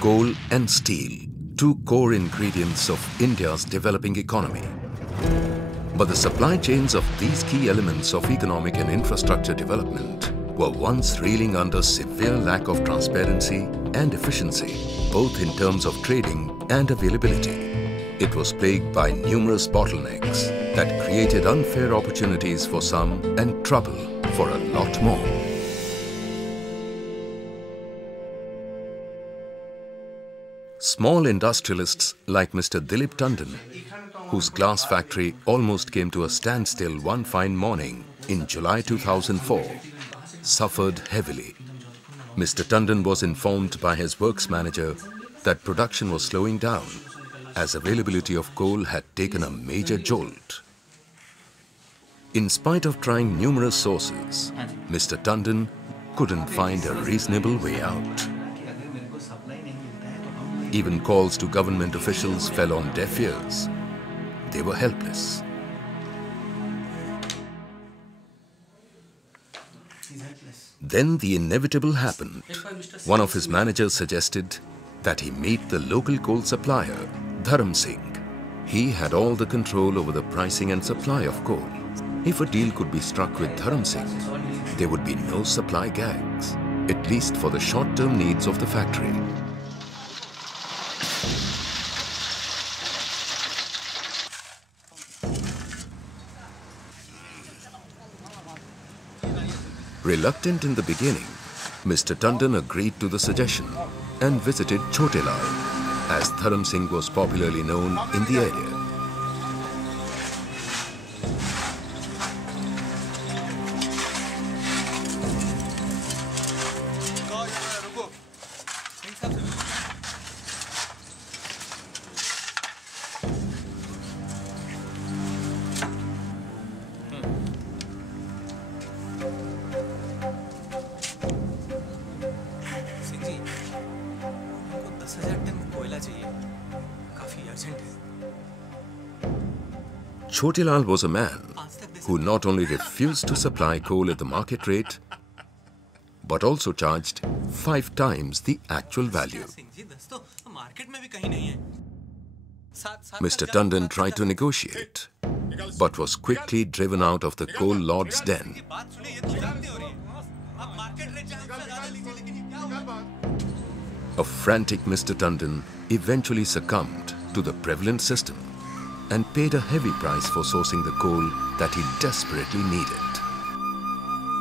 Coal and steel, two core ingredients of India's developing economy. But the supply chains of these key elements of economic and infrastructure development were once reeling under severe lack of transparency and efficiency, both in terms of trading and availability. It was plagued by numerous bottlenecks that created unfair opportunities for some and trouble for a lot more. Small industrialists like Mr. Dilip Tandon, whose glass factory almost came to a standstill one fine morning in July 2004, suffered heavily. Mr. Tandon was informed by his works manager that production was slowing down as availability of coal had taken a major jolt. In spite of trying numerous sources, Mr. Tandon couldn't find a reasonable way out. Even calls to government officials fell on deaf ears. They were helpless. Then the inevitable happened. One of his managers suggested that he meet the local coal supplier, Dharam Singh. He had all the control over the pricing and supply of coal. If a deal could be struck with Dharam Singh, there would be no supply gags, at least for the short-term needs of the factory. Reluctant in the beginning, Mr. Tandon agreed to the suggestion and visited Chote Lal, as Dharam Singh was popularly known in the area. Chote Lal was a man who not only refused to supply coal at the market rate, but also charged 5 times the actual value. Mr. Tandon tried to negotiate, but was quickly driven out of the coal lord's den. A frantic Mr. Tandon eventually succumbed to the prevalent system and paid a heavy price for sourcing the coal that he desperately needed.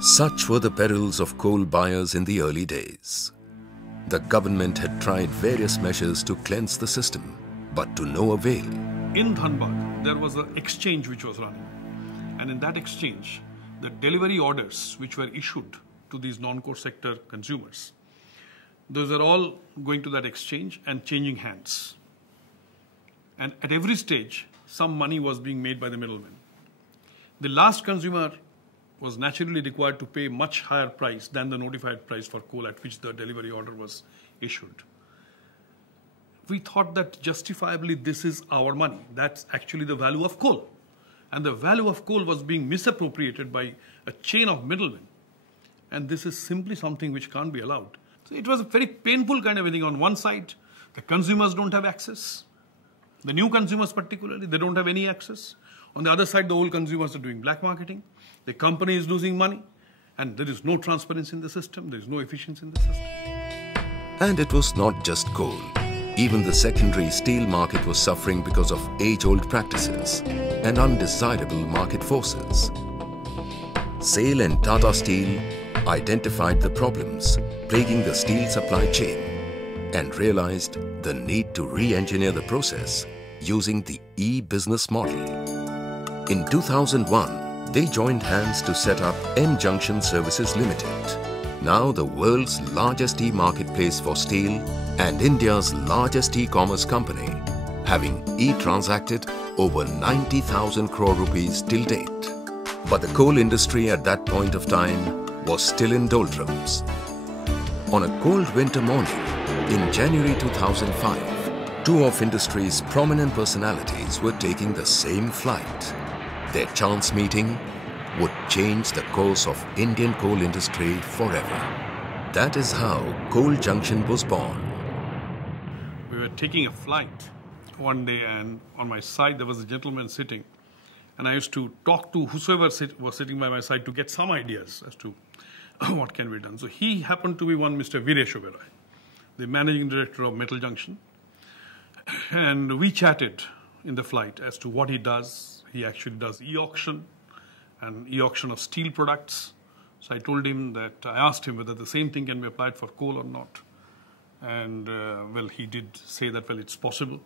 Such were the perils of coal buyers in the early days. The government had tried various measures to cleanse the system, but to no avail. In Dhanbad, there was an exchange which was running. And in that exchange, the delivery orders which were issued to these non-core sector consumers, those are all going to that exchange and changing hands. And at every stage, some money was being made by the middlemen. The last consumer was naturally required to pay much higher price than the notified price for coal at which the delivery order was issued. We thought that justifiably this is our money. That's actually the value of coal. And the value of coal was being misappropriated by a chain of middlemen. And this is simply something which can't be allowed. So it was a very painful kind of a thing. On one side, the consumers don't have access. The new consumers particularly, they don't have any access. On the other side, the old consumers are doing black marketing. The company is losing money. And there is no transparency in the system. There is no efficiency in the system. And it was not just coal. Even the secondary steel market was suffering because of age-old practices and undesirable market forces. SAIL and Tata Steel identified the problems plaguing the steel supply chain and realized the need to re-engineer the process using the e-business model. In 2001, they joined hands to set up M Junction Services Limited, now the world's largest e-marketplace for steel and India's largest e-commerce company, having e-transacted over 90,000 crore rupees till date. But the coal industry at that point of time was still in doldrums. On a cold winter morning, in January 2005, 2 of industry's prominent personalities were taking the same flight. Their chance meeting would change the course of Indian coal industry forever. That is how Coal Junction was born. taking a flight one day, and on my side there was a gentleman sitting, and I used to talk to whosoever was sitting by my side to get some ideas as to what can be done. So he happened to be one Mr. Viresh Oberoi, the managing director of Metal Junction, and we chatted in the flight as to what he does. He actually does e-auction and e-auction of steel products. So I told him that, I asked him whether the same thing can be applied for coal or not. And, well, he did say that, well, it's possible.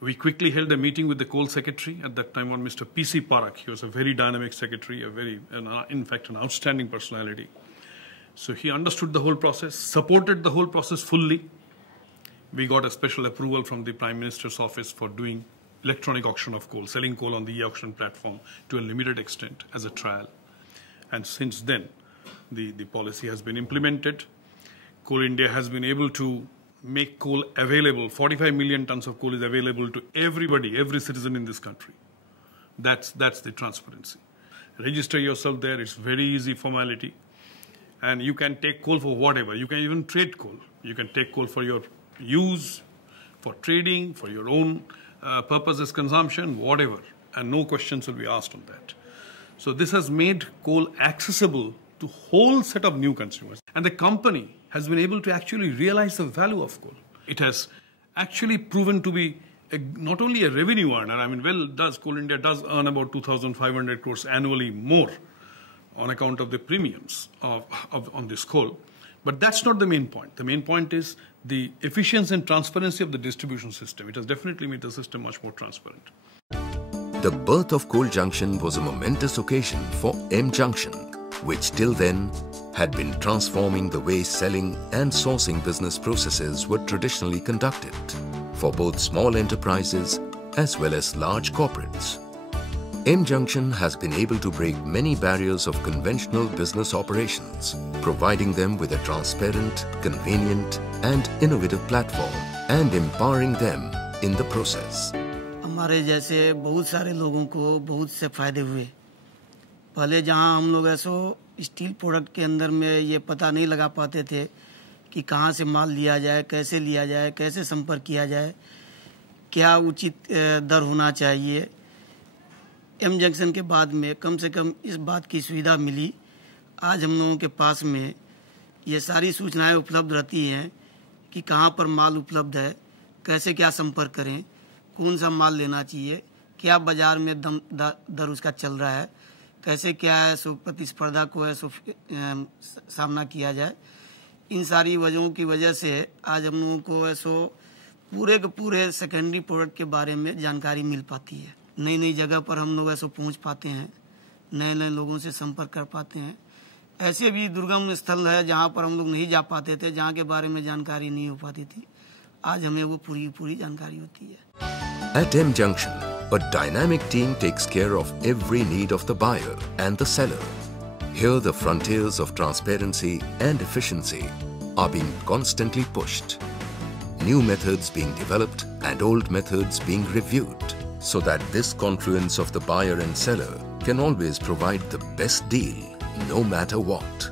We quickly held a meeting with the coal secretary at that time, on Mr. P.C. Parak. He was a very dynamic secretary, in fact, an outstanding personality. So he understood the whole process, supported the whole process fully. We got a special approval from the Prime Minister's office for doing electronic auction of coal, selling coal on the e-auction platform to a limited extent as a trial. And since then, the policy has been implemented. Coal India has been able to make coal available. 45 million tons of coal is available to everybody, every citizen in this country. That's the transparency. Register yourself there. It's very easy formality. And you can take coal for whatever. You can even trade coal. You can take coal for your use, for trading, for your own purposes, consumption, whatever. And no questions will be asked on that. So this has made coal accessible to a whole set of new consumers. And the company has been able to actually realize the value of coal. It has actually proven to be not only a revenue earner. I mean, Coal India does earn about 2,500 crores annually more on account of the premiums on this coal. But that's not the main point. The main point is the efficiency and transparency of the distribution system. It has definitely made the system much more transparent. The birth of Coal Junction was a momentous occasion for M Junction, which till then had been transforming the way selling and sourcing business processes were traditionally conducted for both small enterprises as well as large corporates. M Junction has been able to break many barriers of conventional business operations, providing them with a transparent, convenient and innovative platform and empowering them in the process. हमारे जैसे बहुत सारे लोगों को बहुत से फायदे हुए। पहले जहां हम लोग ऐसो स्टील प्रोडक्ट के अंदर में ये पता नहीं लगा पाते थे कि कहां से माल लिया जाए, कैसे संपर्क किया जाए, क्या उचित दर होना चाहिए। एम जंक्शन के बाद में कम से कम इस बात की सुविधा मिली। आज हम लोगों के पास में ये सारी सूचनाएं उपलब्ध रहती हैं कि कहां पर माल उपलब्ध है, कैसे क्या संपर्क करें, कौन सा माल लेना चाहिए, क्या बाजार में दर उसका चल रहा है, कैसे क्या है सो प्रतिस्पर्धा को है सो सामना किया जाए। इन सारी वजहों की वजह से आज हम लोगों को ऐसो पूरे के पूरे सेकेंडरी प्रोडक्ट के बारे में जानकारी मिल पाती है। नई नई जगह पर हम लोग ऐसो पहुंच पाते हैं, नए नए लोगों से संपर्क कर पाते हैं। ऐसे भी दुर्गम स्थल है जहां पर हम लोग नहीं जा पाते थे, जहां के बारे में जानकारी नहीं हो पाती थी। आज हमें वो पूरी जानकारी होती है। At M Junction, a dynamic team takes care of every need of the buyer and the seller. Here the frontiers of transparency and efficiency are being constantly pushed. New methods being developed and old methods being reviewed so that this confluence of the buyer and seller can always provide the best deal no matter what.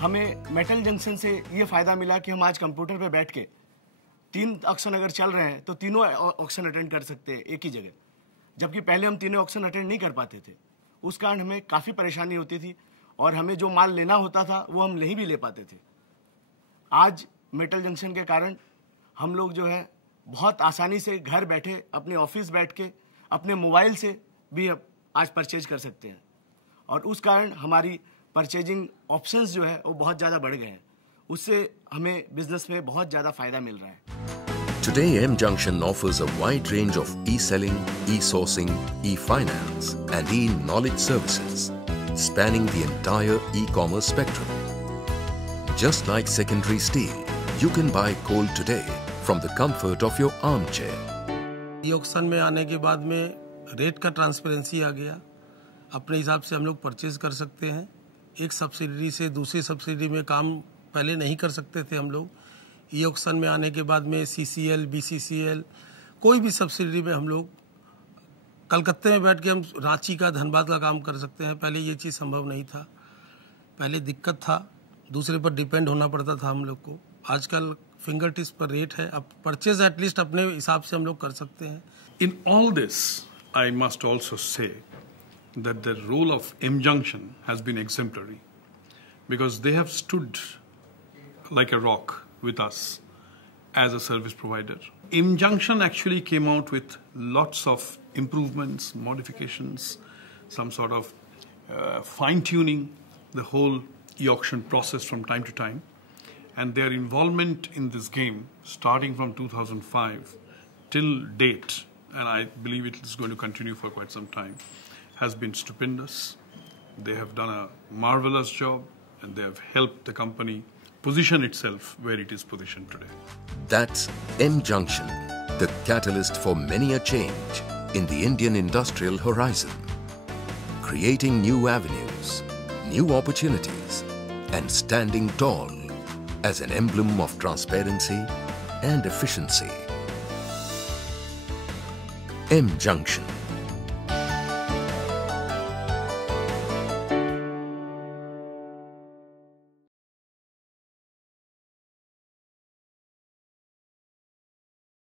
हमें metal junction से ये फायदा मिला कि हम आज computer पे बैठ के 3 ऑक्शन अगर चल रहे हैं तो तीनों ऑक्शन अटेंड कर सकते हैं एक ही जगह, जबकि पहले हम तीनों ऑक्शन अटेंड नहीं कर पाते थे। उस कारण हमें काफ़ी परेशानी होती थी और हमें जो माल लेना होता था वो हम नहीं भी ले पाते थे। आज मेटल जंक्शन के कारण हम लोग जो है बहुत आसानी से घर बैठे अपने ऑफिस बैठ के अपने मोबाइल से भी आज परचेज कर सकते हैं और उस कारण हमारी परचेजिंग ऑप्शंस जो है वो बहुत ज़्यादा बढ़ गए हैं। उससे हमें बिजनेस में बहुत ज़्यादा फायदा मिल रहा है। Today, M Junction offers a wide range of e-selling, e-sourcing, e-finance and e-knowledge services, spanning the entire e-commerce spectrum. Just like secondary steel, you can buy coal today from the comfort of your armchair. e-auction में आने के बाद में rate का transparency आ गया। अपने हिसाब से हम लोग परचेज कर सकते हैं। एक सब्सिडी से दूसरी सब्सिडी में काम पहले नहीं कर सकते थे हम लोग। e-auction में आने के बाद में CCL, BCCL कोई भी सब्सिडी में हम लोग कलकत्ते में बैठ के हम रांची का, धनबाद का काम कर सकते हैं। पहले ये चीज़ संभव नहीं था, पहले दिक्कत था, दूसरे पर डिपेंड होना पड़ता था हम लोग को। आजकल फिंगर टिप्स पर रेट है, अब परचेज एटलीस्ट अपने हिसाब से हम लोग कर सकते हैं. In all this, I must also say that the role of M Junction has been exemplary because they have stood like a rock with us as a service provider. M Junction actually came out with lots of improvements, modifications, some sort of fine-tuning the whole e-auction process from time to time. And their involvement in this game, starting from 2005 till date, and I believe it is going to continue for quite some time, has been stupendous. They have done a marvelous job and they have helped the company position itself where it is positioned today. That's M Junction, the catalyst for many a change in the Indian industrial horizon, creating new avenues, new opportunities, and standing tall as an emblem of transparency and efficiency. M Junction.